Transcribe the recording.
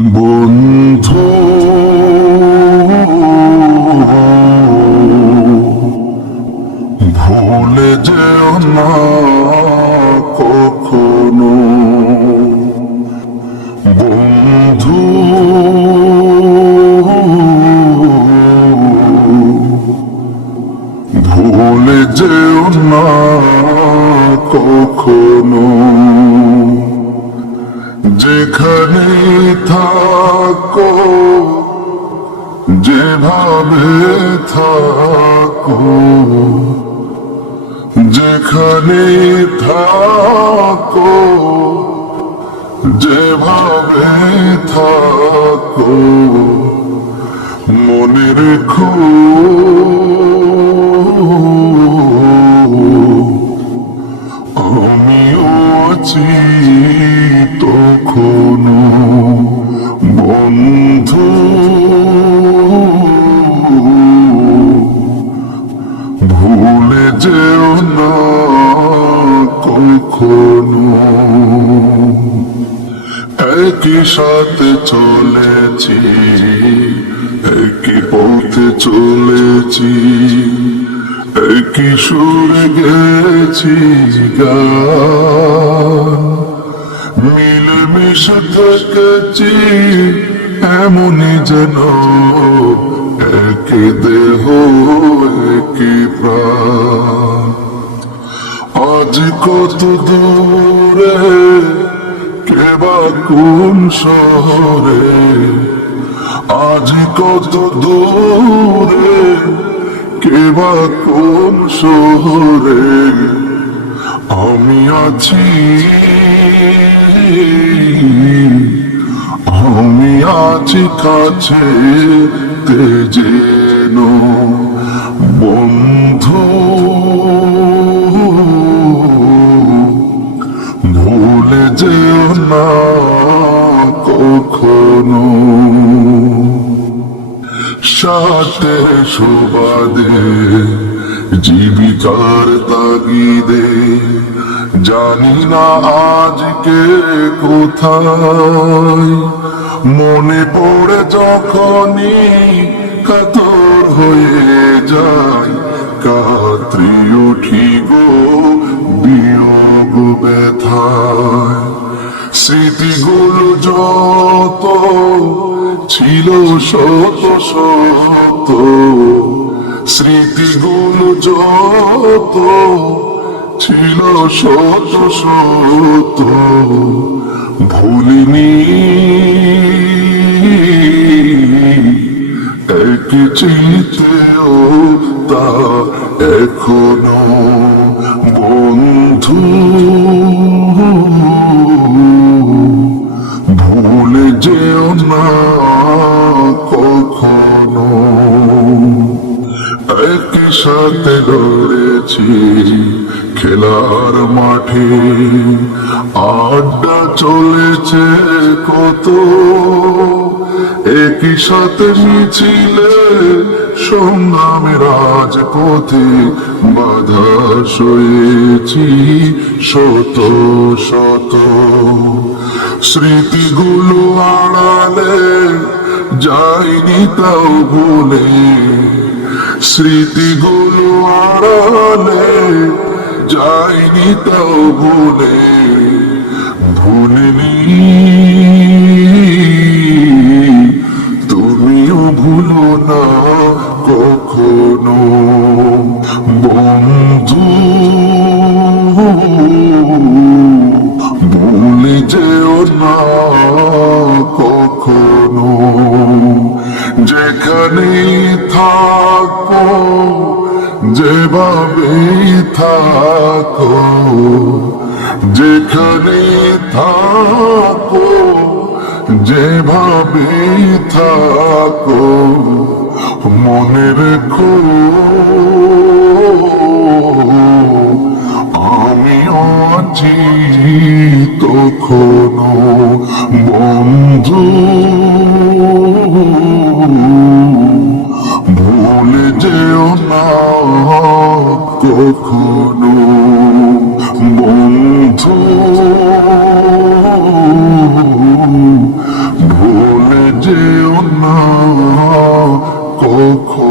বন্ধু ভুলে যেও না কখনো, বন্ধু ভুলে যেও না কখনো, যেখানে থাকো যেভাবে থাকো, যেখানে থাকো যেভাবে থাকো, মনে রেখো আমিও আছি তখনো, বন্ধু ভুলে যেও না কখনো। একই সাথে চলেছি, একই পথে চলেছি, একই সুরে গেছি গান, মিলেমিশে থেকেছি এমনই যেন একই দেহ একই প্রাণ। আজ কত দূরে কেবা কোন শহরে, আজ কত দূরে কেবা কোন শহরে, আমি আছি আমি আছি কাছে তে যেন, বন্ধু ভুলে যেও না কখনো। স্বার্থের সুবাদে জীবিকার তাগিদে জানি না আজকে কোথায়, মনে পড়ে যখনই কাতর হয়ে যায়, কাতরি উঠি গো বিয়োগ ব্যথায়। স্মৃতিগুলো যত ছিল শত শত, স্মৃতিগুলো যত ছিল শত শত, ভুলিনি এক চিতেও তা এখনো, বন্ধু ভুলে যেও না কখনো। একই সাথে দৌড়েছি খেলার মাঠে, আড্ডা চলেছে কত, একই সাথে মিছিলে সংগ্রামে রাজপথে বাধা সয়েছি শত শত, স্মৃতিগুলো আড়ালে যাইনি তাও ভুলে, স্মৃতিগুলো আড়ালে যাইনি তাও ভুলে, ভুলিনি তুমিও ভুলো না কখনো, বন্ধু ভুলে যেও না কখনো, যেখানে থাকো যেভাবেই থাকো, যেখানে থাকো যেভাবেই থাকো, মনে রেখো আমিও আছি তখনো, বন্ধু ভুলে যেও না কখনো, বন্ধু ভুলে যেও না কখনো।